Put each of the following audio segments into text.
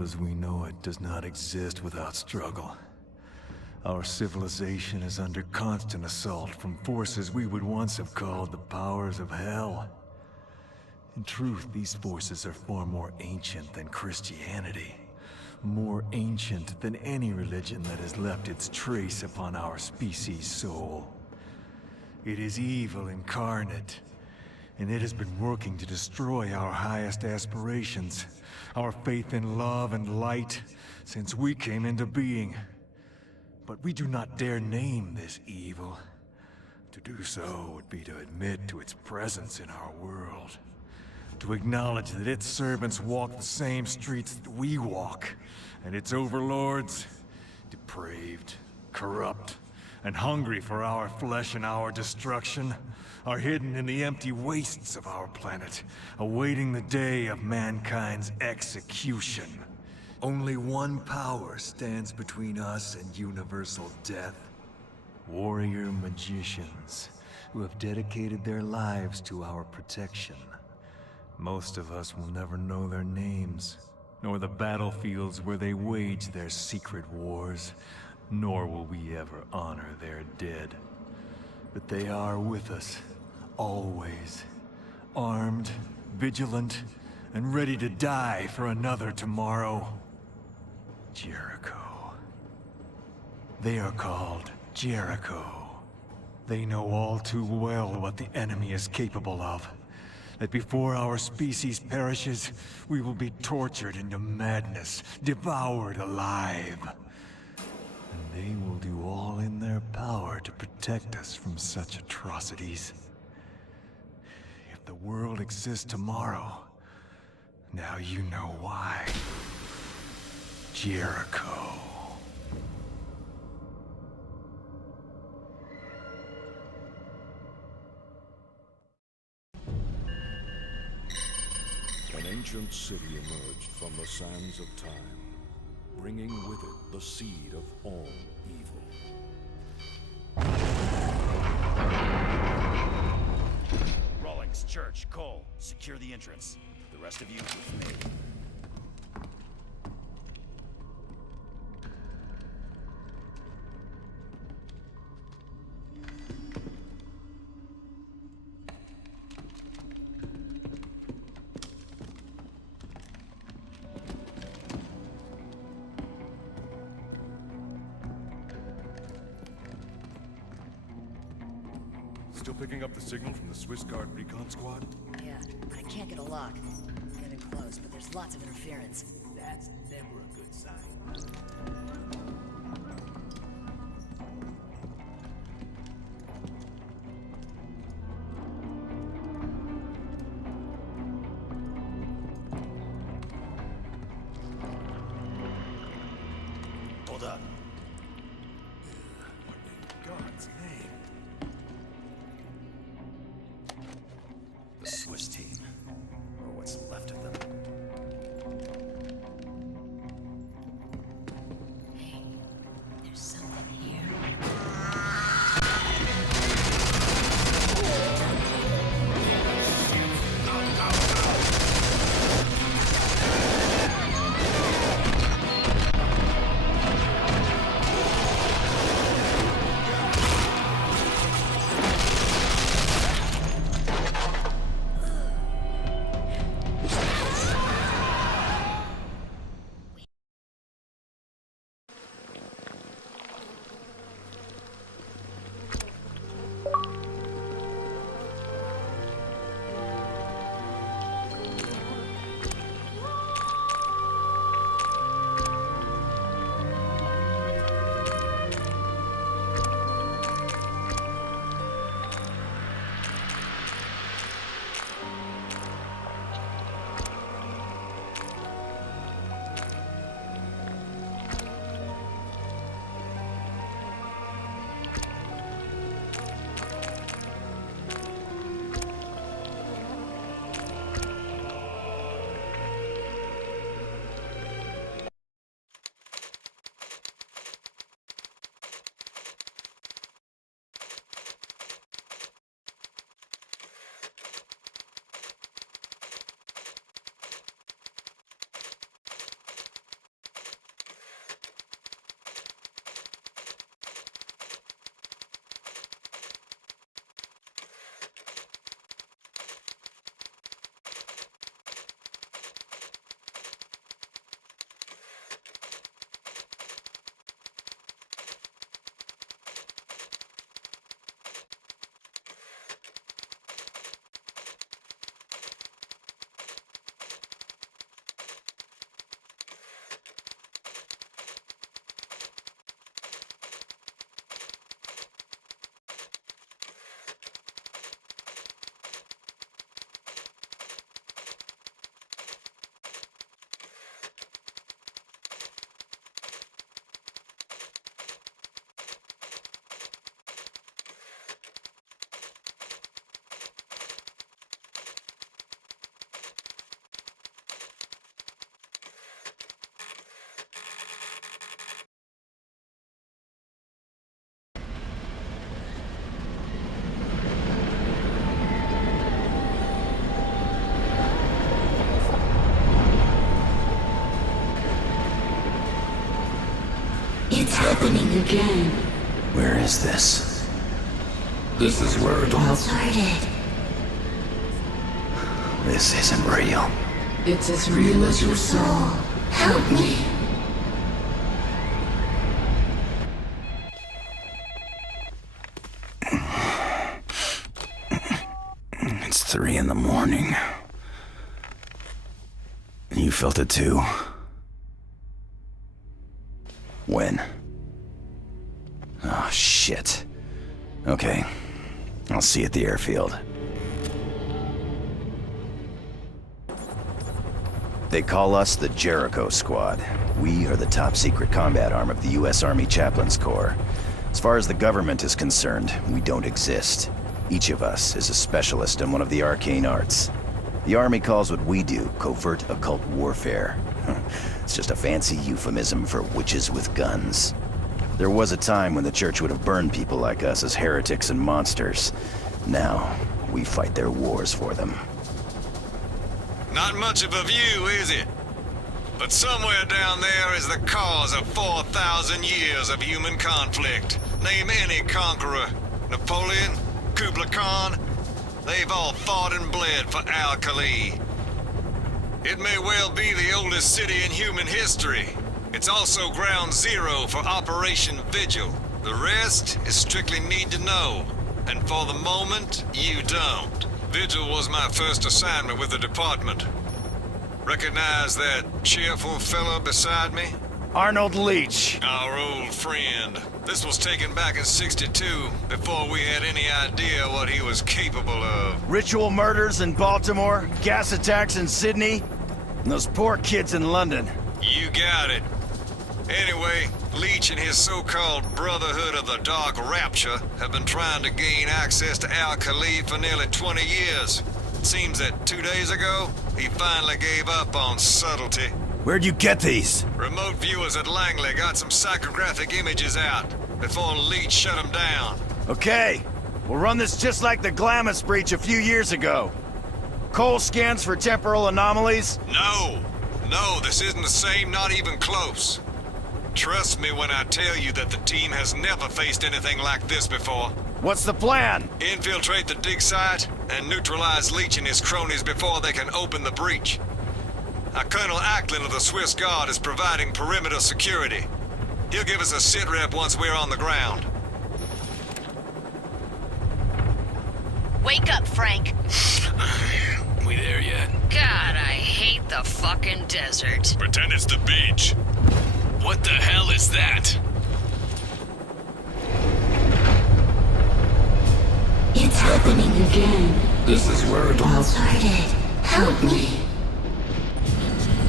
world as we know it does not exist without struggle. Our civilization is under constant assault from forces we would once have called the powers of hell. In truth, these forces are far more ancient than Christianity. More ancient than any religion that has left its trace upon our species' soul. It is evil incarnate, and it has been working to destroy our highest aspirations, our faith in love and light, since we came into being. But we do not dare name this evil. To do so would be to admit to its presence in our world. To acknowledge that its servants walk the same streets that we walk, and its overlords, depraved, corrupt, and hungry for our flesh and our destruction, are hidden in the empty wastes of our planet, awaiting the day of mankind's execution. Only one power stands between us and universal death. Warrior magicians, who have dedicated their lives to our protection. Most of us will never know their names, nor the battlefields where they wage their secret wars, nor will we ever honor their dead. But they are with us, always, armed, vigilant, and ready to die for another tomorrow. Jericho. They are called Jericho. They know all too well what the enemy is capable of. That before our species perishes, we will be tortured into madness, devoured alive. And they will do all in their power to protect us from such atrocities. If the world exists tomorrow, now you know why. Jericho. An ancient city emerged from the sands of time, bringing with it the seed of all evil. Rawlings, Church, Cole, secure the entrance. The rest of you with me. Still picking up the signal from the Swiss Guard recon squad? Yeah, but I can't get a lock. Getting close, but there's lots of interference. That's never a good sign. Hold up. What in God's name? The Swiss team. Or what's left of them. Hey, there's something here. happening again. Where is this? This is where it all started. This isn't real. It's as real as your soul. Help me. It's 3 in the morning. You felt it too? When? Oh, shit. Okay. I'll see you at the airfield. They call us the Jericho Squad. We are the top-secret combat arm of the U.S. Army Chaplains Corps. As far as the government is concerned, we don't exist. Each of us is a specialist in one of the arcane arts. The Army calls what we do covert occult warfare. It's just a fancy euphemism for witches with guns. There was a time when the Church would have burned people like us as heretics and monsters. Now, we fight their wars for them. Not much of a view, is it? But somewhere down there is the cause of 4,000 years of human conflict. Name any conqueror. Napoleon, Kublai Khan. They've all fought and bled for Al-Khali. It may well be the oldest city in human history. It's also ground zero for Operation Vigil. The rest is strictly need to know. And for the moment, you don't. Vigil was my first assignment with the department. Recognize that cheerful fella beside me? Arnold Leach. Our old friend. This was taken back in '62, before we had any idea what he was capable of. Ritual murders in Baltimore, gas attacks in Sydney, and those poor kids in London. You got it. Anyway, Leach and his so-called Brotherhood of the Dark Rapture have been trying to gain access to Al-Khali for nearly 20 years. It seems that 2 days ago, he finally gave up on subtlety. Where'd you get these? Remote viewers at Langley got some psychographic images out before Leach shut them down. Okay, we'll run this just like the Glamis breach a few years ago. Cole scans for temporal anomalies? No, this isn't the same, not even close. Trust me when I tell you that the team has never faced anything like this before. What's the plan? Infiltrate the dig site and neutralize Leach and his cronies before they can open the breach. Colonel Acklin of the Swiss Guard is providing perimeter security. He'll give us a sit-rep once we're on the ground. Wake up, Frank. We there yet? God, I hate the fucking desert. Pretend it's the beach. What the hell is that? It's happening again. This is where it all started. Help me.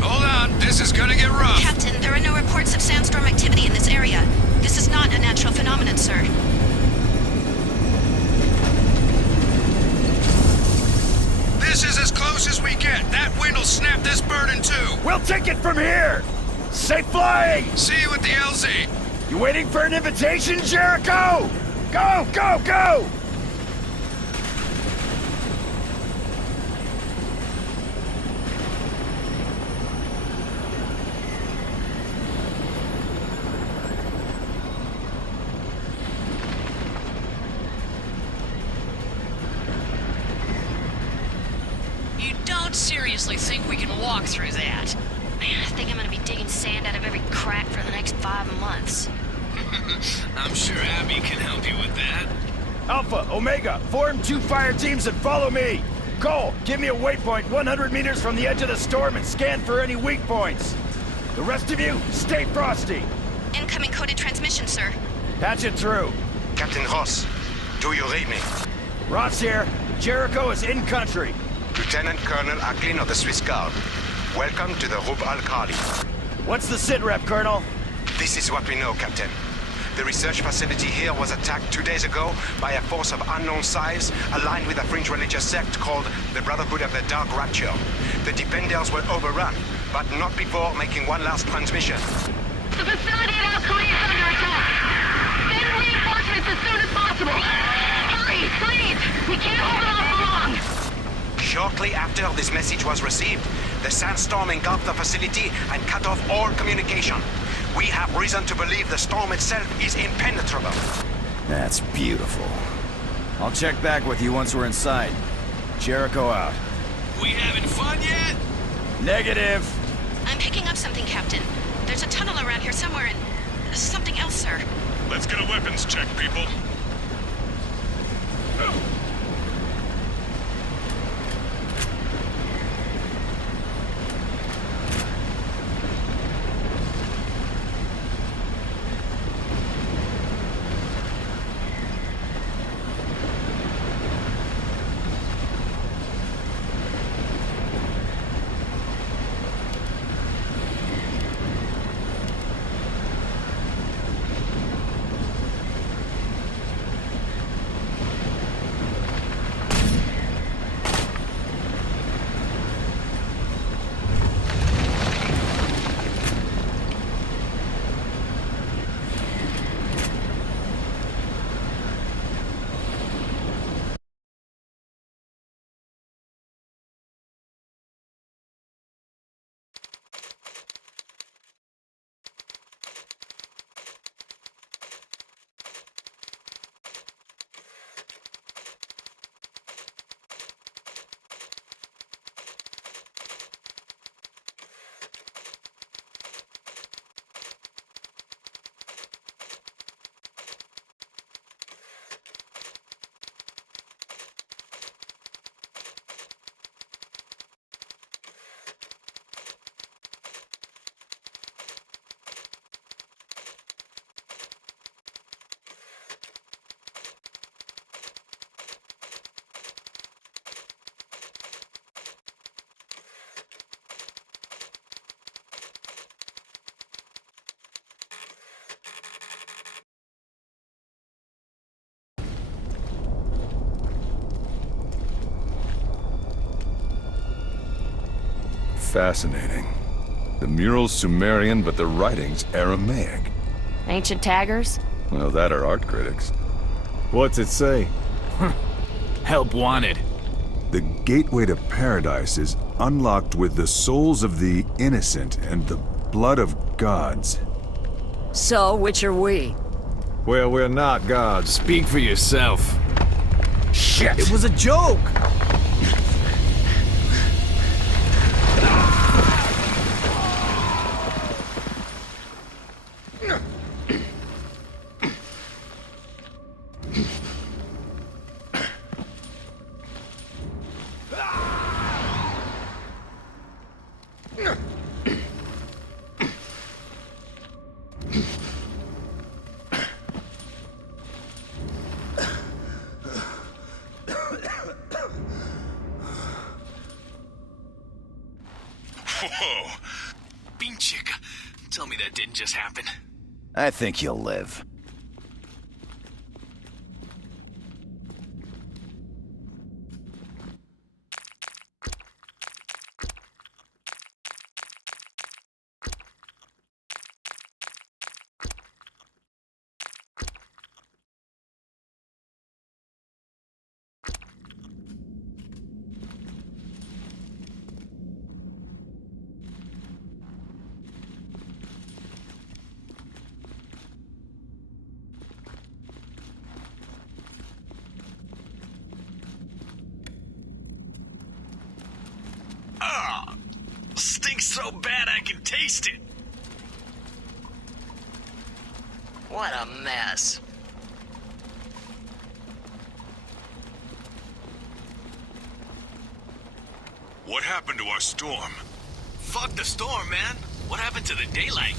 Hold on, this is gonna get rough. Captain, there are no reports of sandstorm activity in this area. This is not a natural phenomenon, sir. This is as close as we get. That wind will snap this bird in two. We'll take it from here! Safe flying! See you at the LZ. You waiting for an invitation, Jericho? Go, go, go! You don't seriously think we can walk through that? Man, I think I'm gonna be digging sand out of every crack for the next 5 months. I'm sure Abby can help you with that. Alpha, Omega, form 2 fire teams and follow me! Cole, give me a waypoint 100 meters from the edge of the storm and scan for any weak points. The rest of you, stay frosty. Incoming coded transmission, sir. Patch it through. Captain Ross, do you read me? Ross here. Jericho is in country. Lieutenant Colonel Acklin of the Swiss Guard. Welcome to the Rub Al-Khali. What's the sit-rep, Colonel? This is what we know, Captain. The research facility here was attacked 2 days ago by a force of unknown size aligned with a fringe religious sect called the Brotherhood of the Dark Rapture. The defenders were overrun, but not before making one last transmission. The facility at Al-Khali is under attack. Send reinforcements as soon as possible. Hurry, please! We can't hold it off for long! Shortly after this message was received, the sandstorm engulfed the facility and cut off all communication. We have reason to believe the storm itself is impenetrable. That's beautiful. I'll check back with you once we're inside. Jericho out. We having fun yet? Negative! I'm picking up something, Captain. There's a tunnel around here somewhere and... something else, sir. Let's get a weapons check, people. Fascinating. The mural's Sumerian, but the writing's Aramaic. Ancient taggers? Well, that are art critics. What's it say? Help wanted. The gateway to paradise is unlocked with the souls of the innocent and the blood of gods. So, which are we? Well, we're not gods. Speak for yourself. Shit! It was a joke! Whoa. Bean chick. Tell me that didn't just happen. I think you'll live. Stinks so bad I can taste it. What a mess. What happened to our storm? Fuck the storm, man. What happened to the daylight?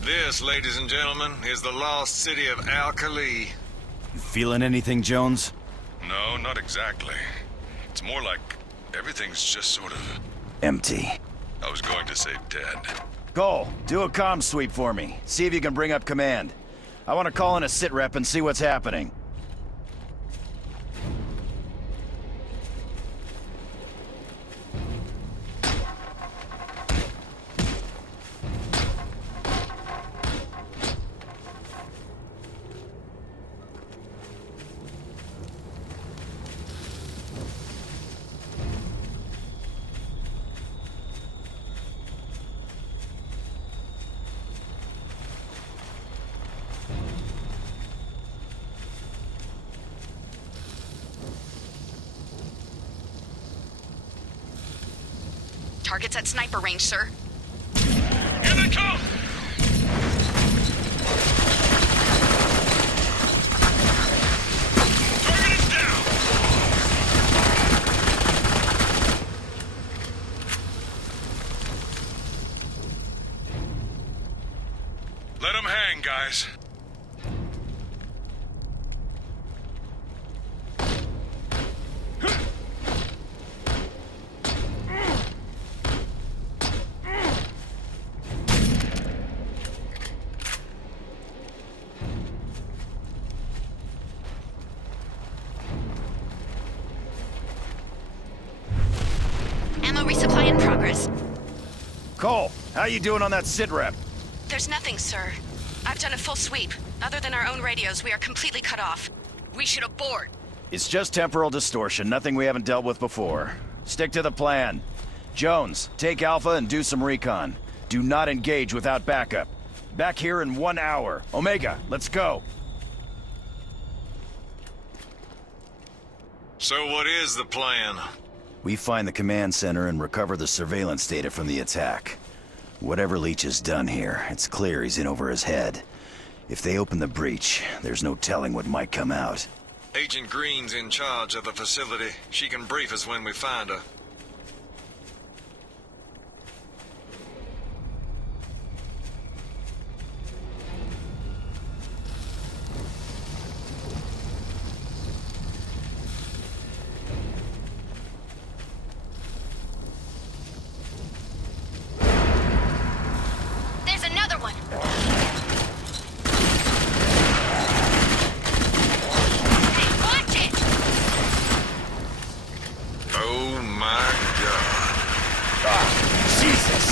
This, ladies and gentlemen, is the lost city of Al-Khali. You feeling anything, Jones? No, not exactly. It's more like everything's just sort of... Empty. I was going to say dead. Cole, do a comm sweep for me. See if you can bring up command. I want to call in a sit rep and see what's happening. targets at sniper range, sir. Here they come! Target is down! Let them hang, guys. Ammo resupply in progress. Cole, how you doing on that sit rep? There's nothing, sir. I've done a full sweep. Other than our own radios, we are completely cut off. We should abort. It's just temporal distortion, nothing we haven't dealt with before. Stick to the plan. Jones, take Alpha and do some recon. Do not engage without backup. Back here in 1 hour. Omega, let's go. So what is the plan? We find the command center and recover the surveillance data from the attack. Whatever Leach has done here, it's clear he's in over his head. If they open the breach, there's no telling what might come out. Agent Green's in charge of the facility. She can brief us when we find her. There's another one! Hey, watch it! Oh my God. Ah, Jesus!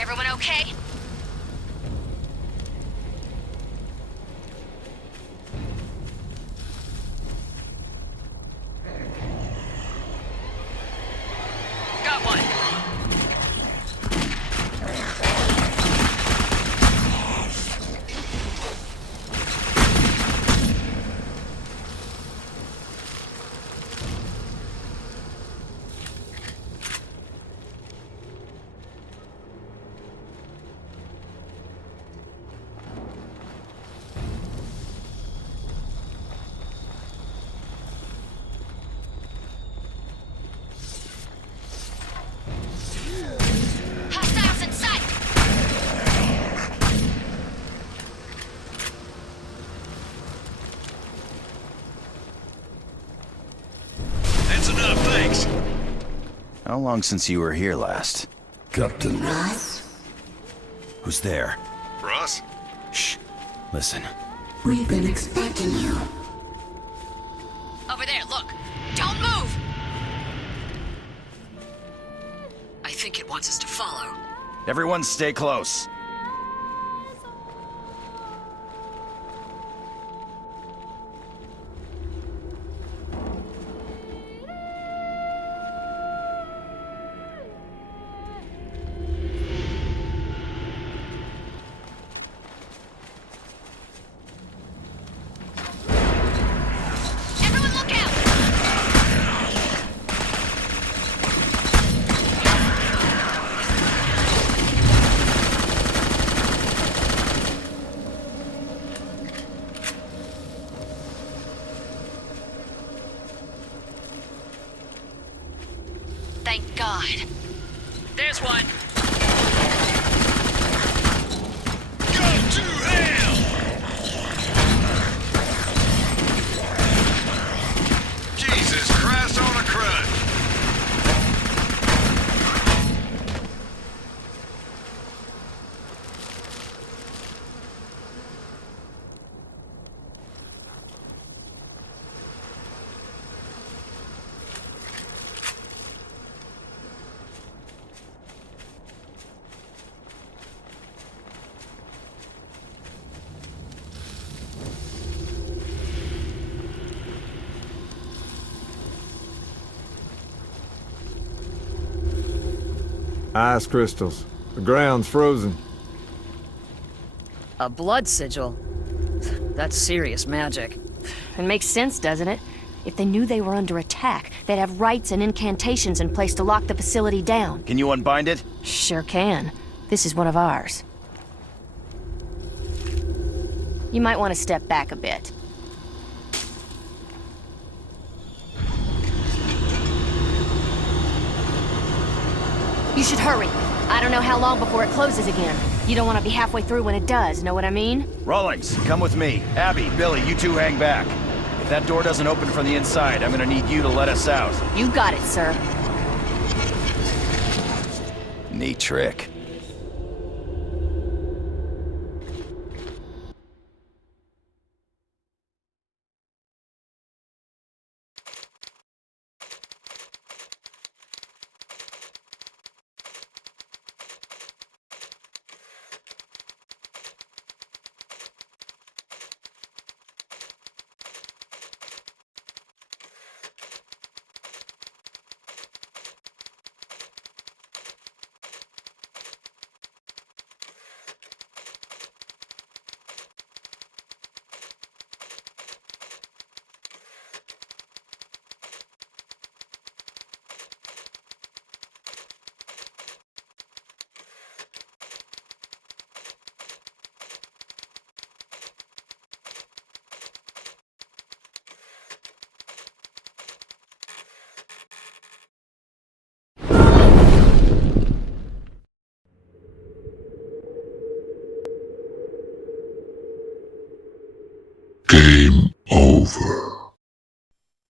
Everyone okay? Got one. Hostiles in sight! That's enough, thanks. How long since you were here last? Captain Ross? Who's there? Russ? Shh. Listen. We've been expecting you. Over there, look. Don't move! I think it wants us to follow. Everyone stay close. Everyone look out! Thank God. There's one. Go to hell! Jesus Christ on a crutch. Ice crystals. The ground's frozen. A blood sigil. That's serious magic. It makes sense, doesn't it? If they knew they were under attack, they'd have rites and incantations in place to lock the facility down. Can you unbind it? Sure can. This is one of ours. You might want to step back a bit. You should hurry. I don't know how long before it closes again. You don't want to be halfway through when it does, know what I mean? Rawlings, come with me. Abby, Billy, you two hang back. If that door doesn't open from the inside, I'm gonna need you to let us out. You got it, sir. Neat trick.